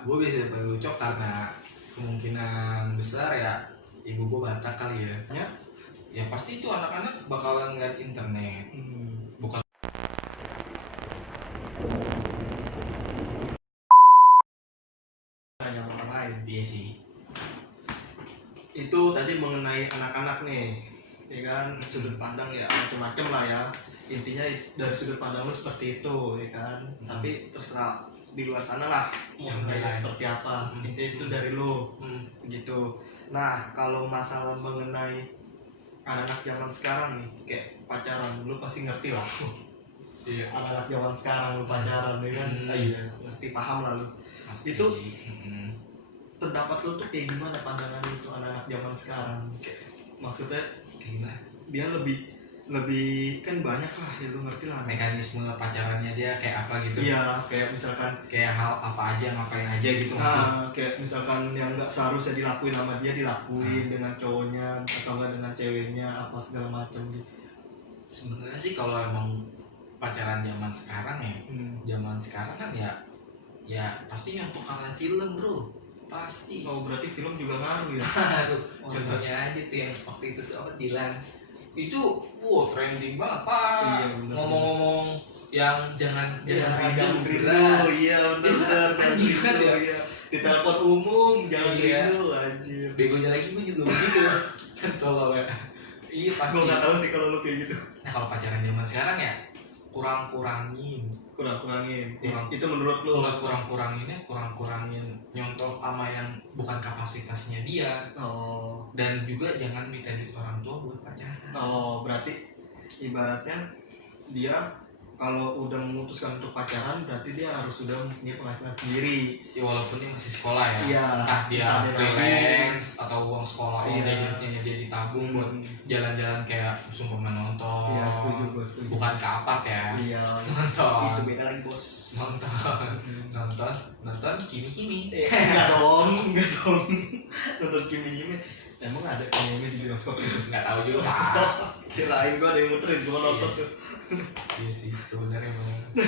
gue biasanya panggil Ucok karena kemungkinan besar ya ibu gue Batak kali ya. Ya pasti itu anak-anak bakalan ngeliat internet. Bukan hanya orang lain. dia sih. Itu tadi mengenai anak-anak nih, ya kan, sudut pandang ya macam-macam lah ya. Intinya dari sudut pandang lu seperti itu, ya kan. Tapi terserah di luar sana lah mau menilai seperti apa. Intinya itu dari lu, gitu. Nah, kalau masalah mengenai anak-anak zaman sekarang nih, kayak pacaran, lu pasti ngerti lah. Iya. Anak-anak zaman sekarang lu pacaran, ya kan? Iya, ngerti, paham lah lu. Pasti. Itu pendapat lu tuh kayak gimana pandangan lu untuk anak-anak zaman sekarang? Maksudnya Gimana? dia lebih kan banyak lah ya, lu ngerti lah Mekanisme pacarannya dia kayak apa gitu. iya, kayak misalkan Kayak hal apa aja, ngapain aja gitu. kayak misalkan yang nggak seharusnya dilakuin sama dia dilakuin dengan cowoknya atau enggak dengan ceweknya apa segala macam gitu. Sebenarnya sih kalau emang pacaran zaman sekarang ya, zaman sekarang kan ya pasti nyontoh karena film bro, pasti. Oh, berarti film juga ngaruh ya. Aduh, contohnya aja tuh yang waktu itu tuh apa Dilan itu, trending banget pak. Iya, bener. Ngomong-ngomong yang jangan Jangan rindu, rindu, iya benar jangan Anjing kan rindu, ya? iya. Di telepon umum jangan Iya. rindu, anjir. begonya lagi gue juga begitu. Tolong ya. Iya pasti. Gue nggak tahu sih kalau lu kayak gitu. Nah kalau pacaran zaman sekarang ya kurang-kurangin. Itu menurut lu? Enggak kurang-kurangin nyontoh sama yang bukan kapasitasnya dia. Oh. Dan juga jangan minta duit orang tua buat pacaran. Oh, berarti ibaratnya dia kalau udah memutuskan untuk pacaran berarti dia harus sudah mempunyai penghasilan sendiri. Ya walaupun dia masih sekolah ya. Iya. Entah dia Entah dia freelance atau uang sekolah Iya. dia ditabung buat jalan-jalan kayak sumpah menonton. Iya, setuju, gue setuju. Bukan ke apart ya. Iya. Nonton. Itu beda lagi, bos. Nonton Kimi. Enggak dong. Nonton Kimi. Emang ada Kimi di bioskop itu? Nggak tahu juga. Kirain gue ada yang muterin, gue nonton tuh. Iya sih sebenarnya emang.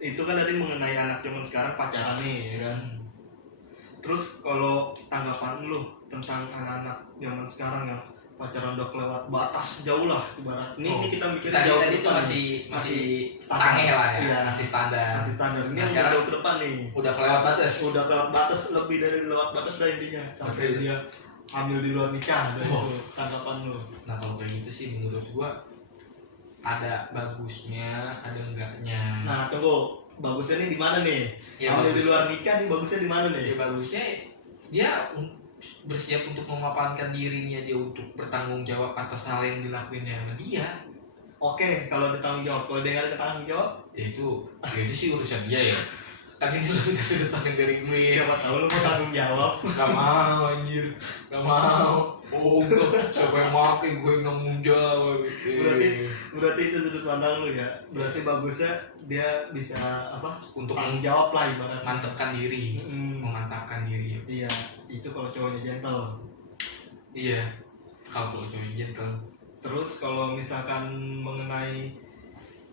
Itu kan tadi mengenai anak zaman sekarang pacaran nih, ya kan. Terus kalau tanggapan lu tentang anak-anak zaman sekarang yang pacaran udah kelewat batas jauh lah ibarat. Ini kita mikir jauh tadi ke itu depan. masih standar. tangeh lah ya. Iya. Masih standar. Ini Nah, udah sekarang jauh ke depan nih. udah kelewat batas. Udah kelewat batas, lebih dari lewat batas dah intinya. Sampai dia hamil di luar nikah dan itu tanggapan lu. Nah kalau kayak gitu sih menurut gua ada bagusnya, ada enggaknya. Nah, tunggu. Bagusnya nih di mana nih? Ya, hamil bagus. di luar nikah nih bagusnya di mana nih? Ya bagusnya dia bersiap untuk memapankan dirinya dia untuk bertanggung jawab atas hal yang dilakuinnya sama dia. Oke, kalau ada tanggung jawab, kalau dia nggak ada tanggung jawab, Ya itu sih urusan dia ya. Tapi ini lu minta sudut pandang dari gue. siapa tahu lu mau tanggung jawab. Gak mau anjir, gak mau. Oh enggak, siapa yang makin gue yang nanggung jawab. Berarti itu sudut pandang lu ya. Berarti bagusnya dia bisa apa? Untuk Tanggung jawab lah ibaratnya. mantapkan diri, memantapkan diri. Iya, itu kalau cowoknya gentle. Iya, kalau cowok gentle. Terus kalau misalkan mengenai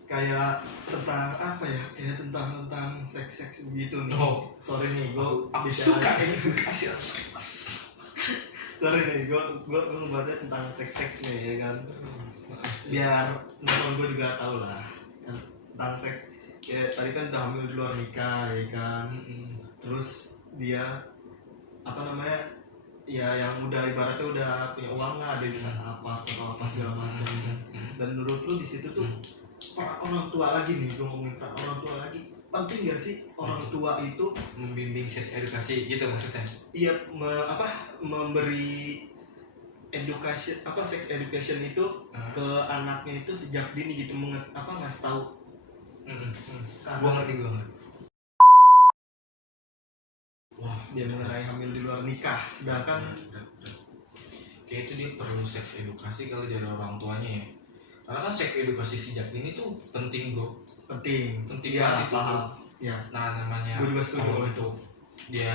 kayak tentang apa ya? Kayak tentang seks begitu nih. Oh. Sorry nih, Aku suka kasih. Sorry nih, gue ngebahasnya tentang seks nih ya kan. Biar nonton gue juga tahu lah tentang seks. Ya tadi kan udah hamil di luar nikah ya kan. Terus dia apa namanya? Ya yang udah ibaratnya udah punya uang lah, dia bisa apa atau apa segala macam kan. Dan menurut lu di situ tuh peran orang tua lagi nih, gue ngomongin peran orang tua lagi. Penting gak sih orang tua itu membimbing seks edukasi gitu maksudnya? Iya, memberi education sex education itu ke anaknya itu sejak dini gitu, ngasih tahu. Gua ngerti. Wah, dia mengenai hamil di luar nikah, sedangkan kayak itu dia perlu seks edukasi kalau dari orang tuanya ya. Karena kan seks edukasi sejak dini tuh penting bro. penting Ya, banget itu. paham. Ya. Nah namanya Gue juga setuju kalau kalau itu dia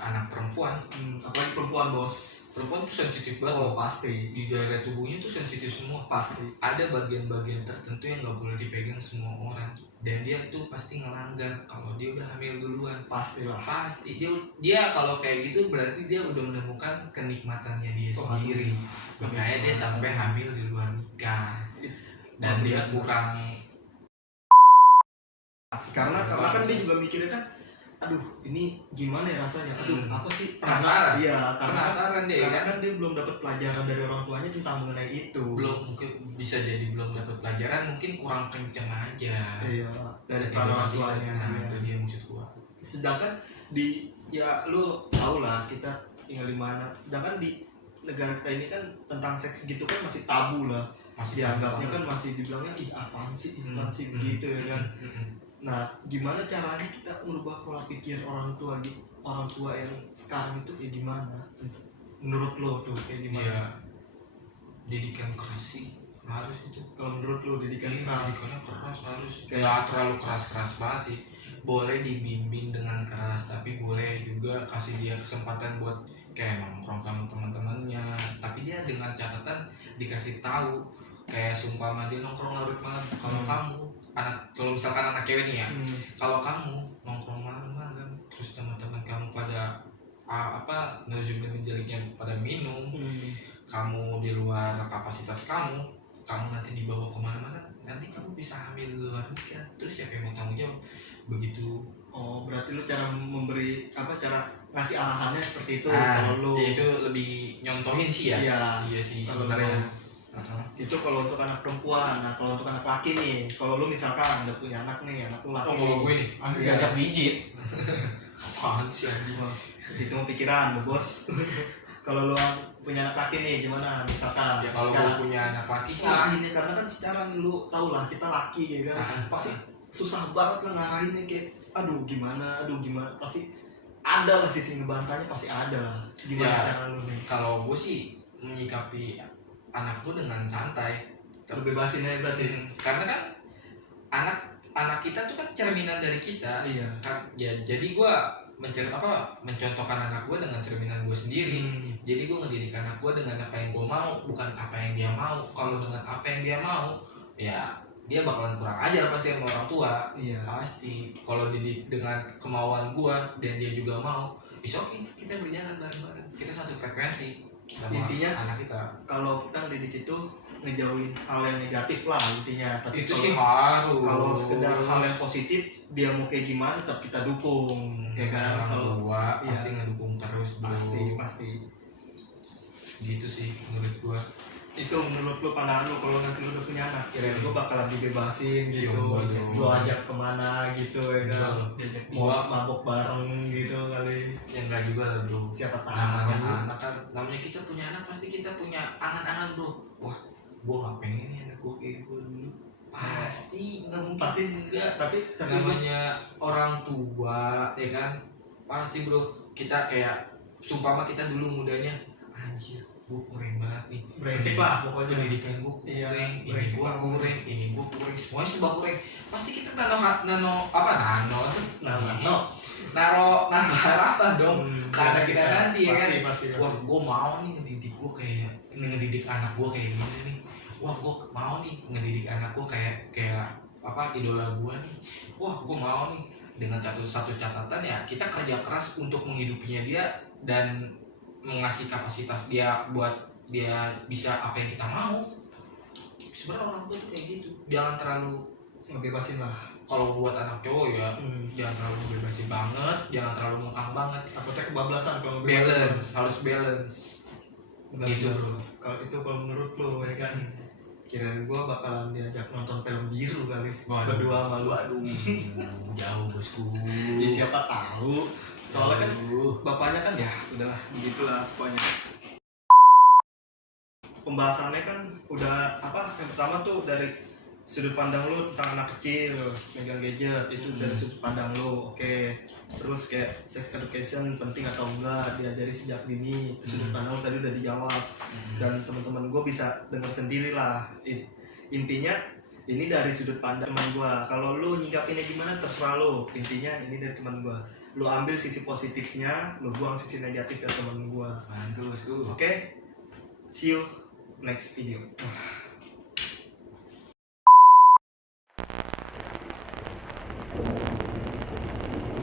anak perempuan. Apalagi perempuan, bos. Perempuan tuh sensitif banget. Oh, pasti. Di daerah tubuhnya tuh sensitif semua. Pasti. Ada bagian-bagian tertentu yang nggak boleh dipegang semua orang. dan dia tuh pasti ngelanggar kalau dia udah hamil duluan. Pastilah. Pasti dia kalau kayak gitu berarti dia udah menemukan kenikmatannya dia sendiri. Makanya dia sampai hamil di luar nikah dan dia kurang, karena kan dia juga mikirnya kan, aduh ini gimana ya rasanya, aduh apa sih, penasaran. Iya, karena penasaran dia karena kan dia belum dapat pelajaran dari orang tuanya tentang mengenai itu. Mungkin bisa jadi belum dapat pelajaran, mungkin kurang kenceng aja. Iya, dari orang tuanya. Nah, itu dia maksud gua. Sedangkan ya lu tau lah kita tinggal di mana. Sedangkan di negara kita ini kan tentang seks gitu kan masih tabu lah. Masih dianggapnya kan masih dibilangnya ih apaan sih begitu ya kan. Nah, gimana caranya kita merubah pola pikir orang tua yang sekarang itu kayak gimana? Menurut lo tuh kayak gimana? Ya, didikan keras sih harus itu. Kalau menurut lo didikan keras harus. Nggak terlalu keras banget sih. Boleh dibimbing dengan keras, tapi boleh juga kasih dia kesempatan buat kayak nongkrong sama teman-temannya. Tapi dia dengan catatan dikasih tahu, kayak sumpama dia nongkrong larut malam. Kalau misalkan anak cewek nih ya, kalau kamu nongkrong malam-malam terus teman-teman kamu pada nazubillah menjaliknya pada minum, kamu di luar kapasitas kamu nanti dibawa kemana-mana, nanti kamu bisa hamil di luar nikah, terus siapa yang mau tanggung jawab? Begitu. Oh, berarti lu cara cara ngasih arahannya seperti itu. Kalau lu itu lebih nyontohin sih ya. Iya sih sebenarnya. Itu kalau untuk anak perempuan. Nah, kalau untuk anak laki nih, kalau lu misalkan udah punya anak lu laki. Kalau gue nih, gajah biji. Apaan sih anjing? Itu mau pikiran lu, Bos. Kalau lu punya anak laki nih gimana misalkan? Ya kalau gue punya anak laki ini karena kan secara lu tau lah kita laki ya kan. Pasti susah banget lah ngarahinnya kayak aduh gimana pasti ada lah sisi ngebantahnya, pasti ada lah. Gimana cara lu nih? Kalau gue sih menyikapi anakku dengan santai, lu bebasin aja berarti. Karena kan anak kita tuh kan cerminan dari kita. Iya. Kan ya, jadi gue mencontohkan anak gue dengan cerminan gue sendiri. Jadi gue ngedidik anak gue dengan apa yang gue mau, bukan apa yang dia mau. Kalau dengan apa yang dia mau, ya dia bakalan kurang ajar pasti sama orang tua. Iya. Pasti. Kalau didik dengan kemauan gue dan dia juga mau, oke, kita berjalan bareng-bareng. Kita satu frekuensi sama intinya anak kita. Kalau kita didik itu ngejauhin hal yang negatif lah intinya. Tapi itu sih harus. Kalau sekedar hal yang positif, dia mau kayak gimana tetap kita dukung. Ya kan? Kalau gua pasti ngedukung terus bro. Pasti. Gitu sih menurut gua. Itu menurut lu pandangan lu kalau nanti lu udah punya anak, kira-kira gua bakalan dibebasin gitu. Lu ajak kemana gitu ya kan. Mau mabok bareng gitu kali. Ya enggak juga lah bro. Siapa tahu. Namanya kita punya anak pasti kita punya angan-angan bro. Wah, gua nggak pengen nih anak gua kayak gua dulu. Pasti nggak mungkin. Pasti enggak. Tapi namanya orang tua ya kan. Pasti bro, kita kayak sumpama kita dulu mudanya anjir, gue kurang banget nih. Brengsek lah pokoknya. Pendidikan gue kurang, ini gue kurang, semuanya serba kurang. Pasti kita naro harapan dong karena kita nanti ya kan. Wah, gue mau nih ngedidik gue kayak ngedidik anak gue kayak gini nih. Wah, gue mau nih ngedidik anak gue kayak idola gue nih. Wah, gue mau nih dengan satu catatan ya, kita kerja keras untuk menghidupinya dia dan mengasih kapasitas dia buat dia bisa apa yang kita mau. Sebenarnya orang tua tuh kayak gitu, jangan terlalu ngebebasin lah. Kalau buat anak cowok ya jangan terlalu bebasin banget, jangan terlalu mengkang banget. Takutnya kebablasan kalau balance, harus balance. Gitu bro. Kalau menurut lo ya kan. Kirain gue bakalan diajak nonton film biru kali. Berdua sama lu. Aduh, jauh bosku. Ya, siapa tahu. Soalnya kan bapaknya kan ya udahlah begitulah pokoknya. Pembahasannya kan udah yang pertama tuh dari sudut pandang lu tentang anak kecil megang gadget itu dari sudut pandang lu. Oke. Terus kayak sex education penting atau enggak diajari sejak dini, sudut pandang lu tadi udah dijawab. Dan teman-teman gue bisa dengar sendiri lah. Intinya ini dari sudut pandang teman gue. Kalau lu nyikapinnya gimana terserah lu. Intinya ini dari teman gue. Lu ambil sisi positifnya, lu buang sisi negatif dari teman gue. Mantul bosku. Oke. See you next video.